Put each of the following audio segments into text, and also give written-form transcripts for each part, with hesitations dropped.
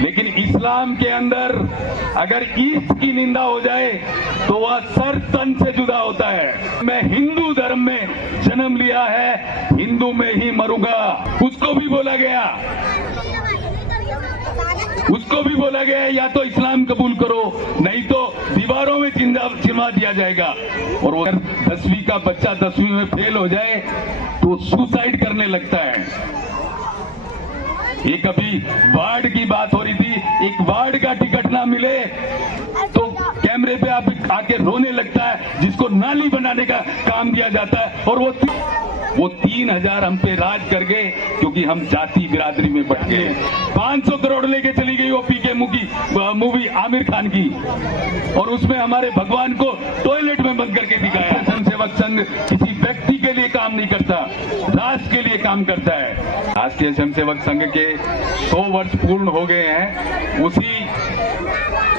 लेकिन इस्लाम के अंदर अगर ईस्ट की निंदा हो जाए तो वह सर तन से जुदा होता है। मैं हिंदू धर्म में जन्म लिया है, हिंदू में ही मरूंगा, उसको भी बोला गया, उसको भी बोला गया या तो इस्लाम कबूल करो नहीं तो दीवारों में चिन्हा दिया जाएगा। और वो 10वीं का बच्चा 10वीं में फेल हो जाए तो सुसाइड करने लगता है। एक अभी वार्ड की बात हो रही थी, एक वार्ड का टिकट ना मिले तो कैमरे पे आप आके रोने लगता है, जिसको नाली बनाने का काम दिया जाता है। और वो 3000 हम पे राज कर गए क्योंकि हम जाति बिरादरी में बट गए। 500 करोड़ लेके चली गई वो पीके मूवी आमिर खान की, और उसमें हमारे भगवान को टॉयलेट में बंद करके दिखाया। जनसेवक संघ किसी व्यक्ति के लिए काम नहीं करता, राष्ट्र के लिए काम करता है। राष्ट्रीय स्वयंसेवक संघ के 100 वर्ष पूर्ण हो गए हैं। उसी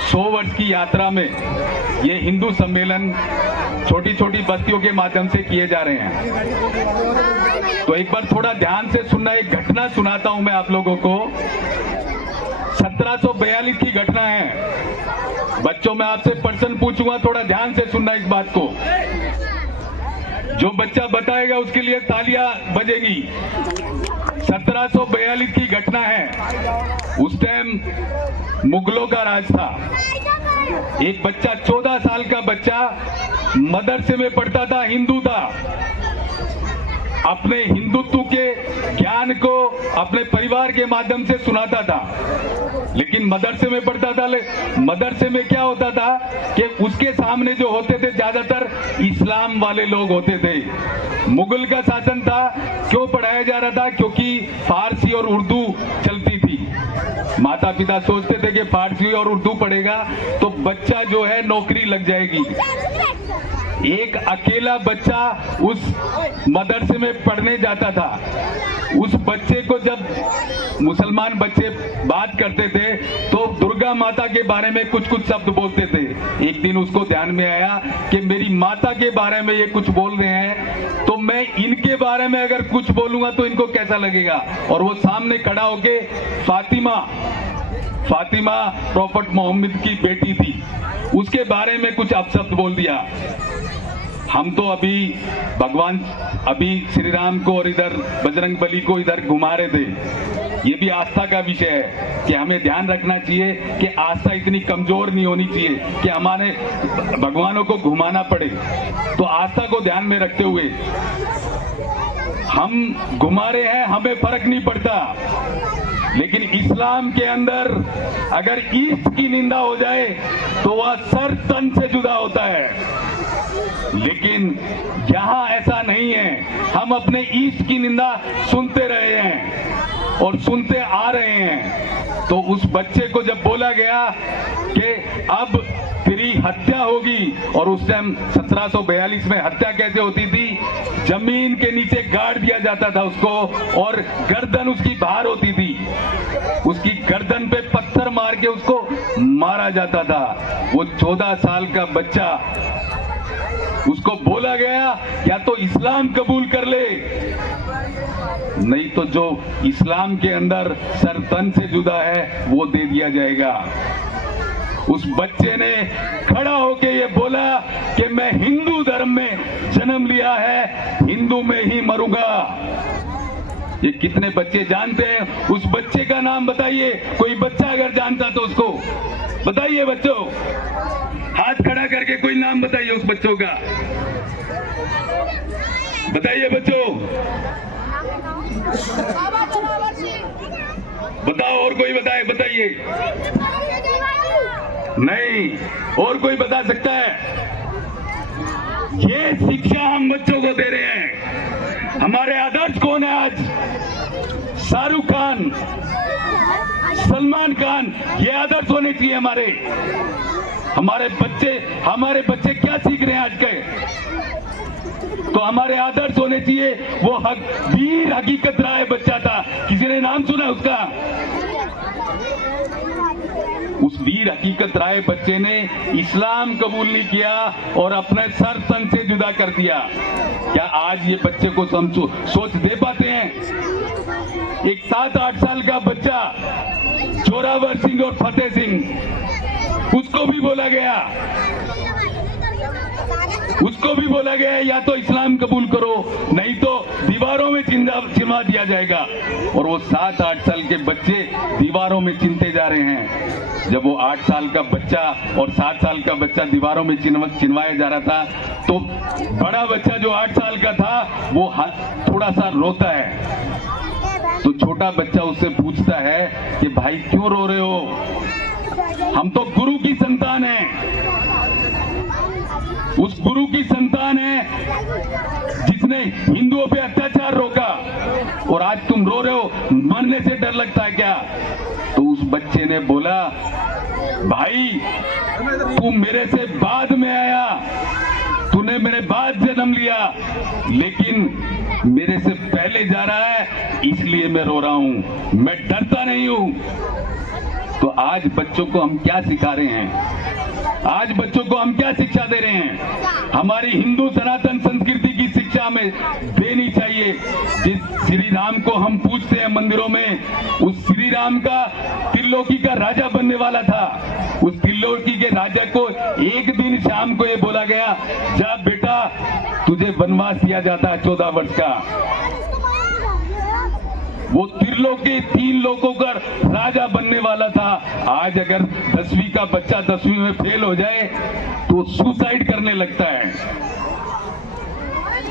100 वर्ष की यात्रा में ये हिंदू सम्मेलन छोटी छोटी बस्तियों के माध्यम से किए जा रहे हैं। तो एक बार थोड़ा ध्यान से सुनना, एक घटना सुनाता हूं मैं आप लोगों को। 1742 की घटना है। बच्चों, मैं आपसे प्रश्न पूछूंगा, थोड़ा ध्यान से सुनना इस बात को। जो बच्चा बताएगा उसके लिए तालियां बजेगी। 1742 की घटना है। उस टाइम मुगलों का राज था। एक बच्चा 14 साल का बच्चा मदरसे में पढ़ता था, हिंदू था। अपने हिंदुत्व के ज्ञान को अपने परिवार के माध्यम से सुनाता था, लेकिन मदरसे में पढ़ता था। मदरसे में क्या होता था कि उसके सामने जो होते थे ज्यादातर इस्लाम वाले लोग होते थे। मुगल का शासन था। क्यों पढ़ाया जा रहा था? क्योंकि फारसी और उर्दू चलती थी। माता पिता सोचते थे कि फारसी और उर्दू पढ़ेगा तो बच्चा जो है नौकरी लग जाएगी। एक अकेला बच्चा उस मदरसे में पढ़ने जाता था। उस बच्चे को जब मुसलमान बच्चे बात करते थे तो दुर्गा माता के बारे में कुछ कुछ शब्द बोलते थे। एक दिन उसको ध्यान में आया कि मेरी माता के बारे में ये कुछ बोल रहे हैं, तो मैं इनके बारे में अगर कुछ बोलूंगा तो इनको कैसा लगेगा। और वो सामने खड़ा होके फातिमा प्रॉफेट मोहम्मद की बेटी थी, उसके बारे में कुछ अपशब्द बोल दिया। हम तो अभी श्री राम को और इधर बजरंग बली को इधर घुमा रहे थे। ये भी आस्था का विषय है कि हमें ध्यान रखना चाहिए कि आस्था इतनी कमजोर नहीं होनी चाहिए कि हमारे भगवानों को घुमाना पड़े। तो आस्था को ध्यान में रखते हुए हम घुमा रहे हैं, हमें फर्क नहीं पड़ता। लेकिन इस्लाम के अंदर अगर ईस्ट की निंदा हो जाए तो वह सर तन से जुदा होता है। लेकिन यहां ऐसा नहीं है। हम अपने ईस्ट की निंदा सुनते रहे हैं और सुनते आ रहे हैं। तो उस बच्चे को जब बोला गया कि अब तेरी हत्या होगी, और उस टाइम 1742 में हत्या कैसे होती थी? जमीन के नीचे गाड़ दिया जाता था उसको, और गर्दन उसकी बाहर होती थी। उसकी गर्दन पे पत्थर मार के उसको मारा जाता था। वो 14 साल का बच्चा, उसको बोला गया या तो इस्लाम कबूल कर ले, नहीं तो जो इस्लाम के अंदर सर तन से जुदा है वो दे दिया जाएगा। उस बच्चे ने खड़ा होके ये बोला कि मैं हिंदू धर्म में जन्म लिया है, हिंदू में ही मरूंगा। ये कितने बच्चे जानते हैं? उस बच्चे का नाम बताइए। कोई बच्चा अगर जानता तो उसको बताइए। बच्चों, हाथ खड़ा करके कोई नाम बताइए उस बच्चों का। बताइए बच्चों, बताओ। और कोई बताए? बताइए। नहीं, और कोई बता सकता है? ये शिक्षा हम बच्चों को दे रहे हैं। हमारे आदर्श कौन है आज? शाहरुख खान, सलमान खान, ये आदर्श होने चाहिए हमारे। हमारे बच्चे क्या सीख रहे हैं आज के? तो हमारे आदर्श होने चाहिए। वो वीर हकीकत राय बच्चा था, किसी ने नाम सुना उसका? उस वीर हकीकत राय बच्चे ने इस्लाम कबूल नहीं किया और अपने सर तन से जुदा कर दिया। क्या आज ये बच्चे को सोच दे पाते हैं? एक 7-8 साल का बच्चा जोरावर सिंह और फतेह सिंह, उसको भी बोला गया, उसको भी बोला गया या तो इस्लाम कबूल करो नहीं तो दीवारों में चिनवा दिया जाएगा। और वो 7-8 साल के बच्चे दीवारों में चिनते जा रहे हैं। जब वो 8 साल का बच्चा और 7 साल का बच्चा दीवारों में चिनवाया जा रहा था, तो बड़ा बच्चा जो 8 साल का था वो थोड़ा सा रोता है। तो छोटा बच्चा उससे पूछता है कि भाई क्यों रो रहे हो, हम तो गुरु की संतान हैं, उस गुरु की संतान है जिसने हिंदुओं पे अत्याचार रोका, और आज तुम रो रहे हो, मरने से डर लगता है क्या? तो उस बच्चे ने बोला, भाई तू मेरे से बाद में आया, तूने मेरे बाद जन्म लिया, लेकिन मेरे से पहले जा रहा है इसलिए मैं रो रहा हूं, मैं डरता नहीं हूं। तो आज बच्चों को हम क्या सिखा रहे हैं? आज बच्चों को हम क्या शिक्षा दे रहे हैं? हमारी हिंदू सनातन संस्कृति की शिक्षा हमें देनी चाहिए। जिस श्री राम को हम पूजते हैं मंदिरों में, उस श्री राम का त्रिलोकी का राजा बनने वाला था। उस त्रिलोकी के राजा को एक दिन शाम को ये बोला गया, जा बेटा तुझे वनवास दिया जाता है 14 वर्ष का। वो त्रिलोकी 3 लोगों का राजा बनने वाला था। आज अगर 10वीं का बच्चा 10वीं में फेल हो जाए तो सुसाइड करने लगता है।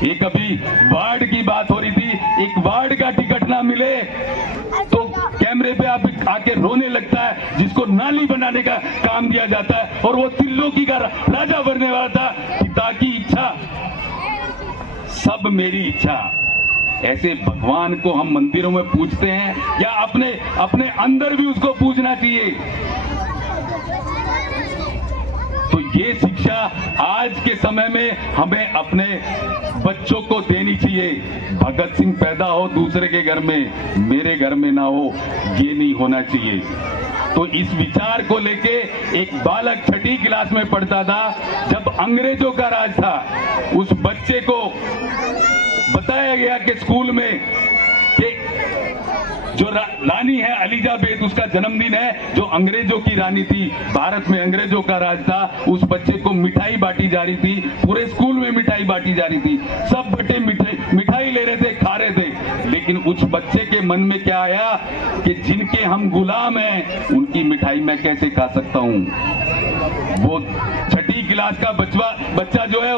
एक अभी वार्ड की बात हो रही थी, एक वार्ड का टिकट ना मिले तो कैमरे पे आप आके रोने लगता है, जिसको नाली बनाने का काम दिया जाता है, और वो त्रिलोकी का राजा बनने वाला था। पिता की इच्छा सब मेरी इच्छा। ऐसे भगवान को हम मंदिरों में पूजते हैं या अपने अंदर भी उसको पूजना चाहिए। तो ये शिक्षा आज के समय में हमें अपने बच्चों को देनी चाहिए। भगत सिंह पैदा हो दूसरे के घर में, मेरे घर में ना हो, ये नहीं होना चाहिए। तो इस विचार को लेके एक बालक 6ठी क्लास में पढ़ता था, जब अंग्रेजों का राज था, उस बच्चे को बताया गया कि स्कूल में कि जो रानी है एलिजाबेथ, उसका जन्मदिन है, जो अंग्रेजों की रानी थी, भारत में अंग्रेजों का राज था। उस बच्चे को मिठाई बांटी जा रही थी, पूरे स्कूल में मिठाई बांटी जा रही थी, सब बच्चे मिठाई ले रहे थे, खा रहे थे। लेकिन उस बच्चे के मन में क्या आया कि जिनके हम गुलाम हैं उनकी मिठाई मैं कैसे खा सकता हूं। वो 6ठी क्लास का बच्चा जो है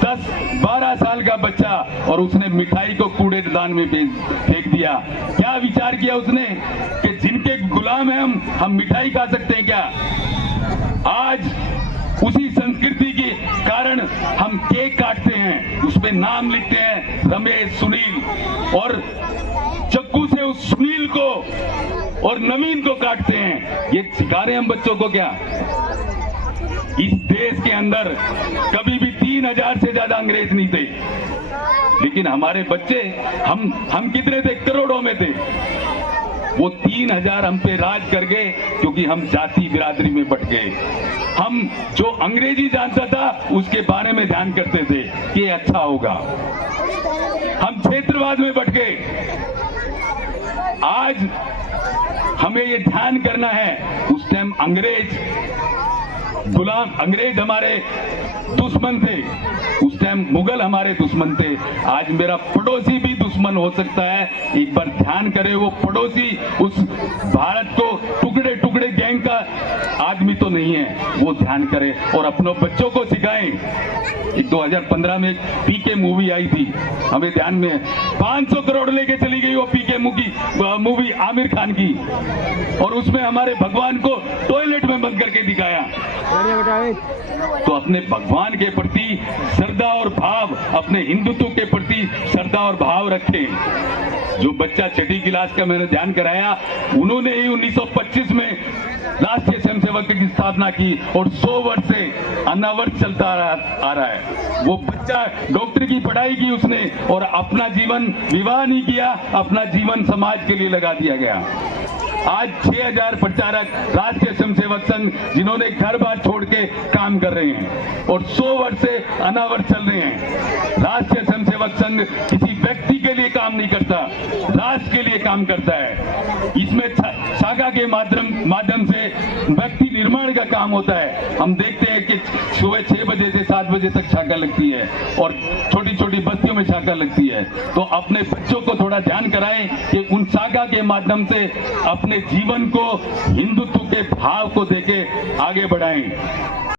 10-12 साल का बच्चा, और उसने मिठाई को कूड़ेदान में फेंक दिया। क्या विचार किया उसने कि जिनके गुलाम हैं हम मिठाई खा सकते हैं क्या? आज उसी संस्कृति के कारण हम केक काटते हैं, उसमें नाम लिखते हैं रमेश, सुनील, और चाकू से उस सुनील को और नवीन को काटते हैं। ये सिखा रहे हैं हम बच्चों को क्या? इस देश के अंदर कभी भी 3000 से ज्यादा अंग्रेज नहीं थे, लेकिन हमारे बच्चे हम कितने थे? करोड़ों में थे। वो 3000 हम पे राज कर गए क्योंकि हम जाति बिरादरी में बट गए। हम जो अंग्रेजी जानता था उसके बारे में ध्यान करते थे कि ये अच्छा होगा। हम क्षेत्रवाद में बट गए। आज हमें ये ध्यान करना है, उस टाइम अंग्रेज हमारे दुश्मन थे, उस टाइम मुगल हमारे दुश्मन थे। आज मेरा पड़ोसी भी दुश्मन हो सकता है। एक बार ध्यान करें, वो पड़ोसी उस भारत को टुकड़े टुकड़े गैंग का आदमी तो नहीं है, वो ध्यान करें और अपनों बच्चों को सिखाएं। 2015 में पीके मूवी आई थी, हमें ध्यान में 500 करोड़ लेके चली गई वो पीके मूवी आमिर खान की, और उसमें हमारे भगवान को टॉयलेट में बंद करके दिखाया। तो अपने भगवान के प्रति श्रद्धा और भाव, अपने हिंदुत्व के प्रति श्रद्धा और भाव रखें। जो बच्चा 6ठी क्लास का मैंने ध्यान कराया, उन्होंने ही 1925 में राष्ट्रीय स्वयंसेवक की स्थापना की और 100 वर्ष से अनावर्त चलता आ रहा है। वो बच्चा डॉक्टर की पढ़ाई की उसने, और अपना जीवन विवाह नहीं किया, अपना जीवन समाज के लिए लगा दिया गया। आज 6000 प्रचारक राष्ट्रीय स्वयंसेवक संघ जिन्होंने घर बार छोड़ के काम कर रहे हैं और 100 वर्ष से अनावर्त चल रहे हैं। राष्ट्रीय स्वयंसेवक संघ किसी व्यक्ति के लिए काम नहीं करता, राष्ट्र के लिए काम करता है। इसमें शाखा के माध्यम से व्यक्ति निर्माण का काम होता है। हम देखते हैं कि सुबह 6 बजे से 7 बजे तक शाखा लगती है और छोटी छोटी बस्तियों में शाखा लगती है। तो अपने बच्चों को थोड़ा ध्यान कराएं कि उन शाखा के माध्यम से अपने जीवन को हिंदुत्व के भाव को देके आगे बढ़ाएं।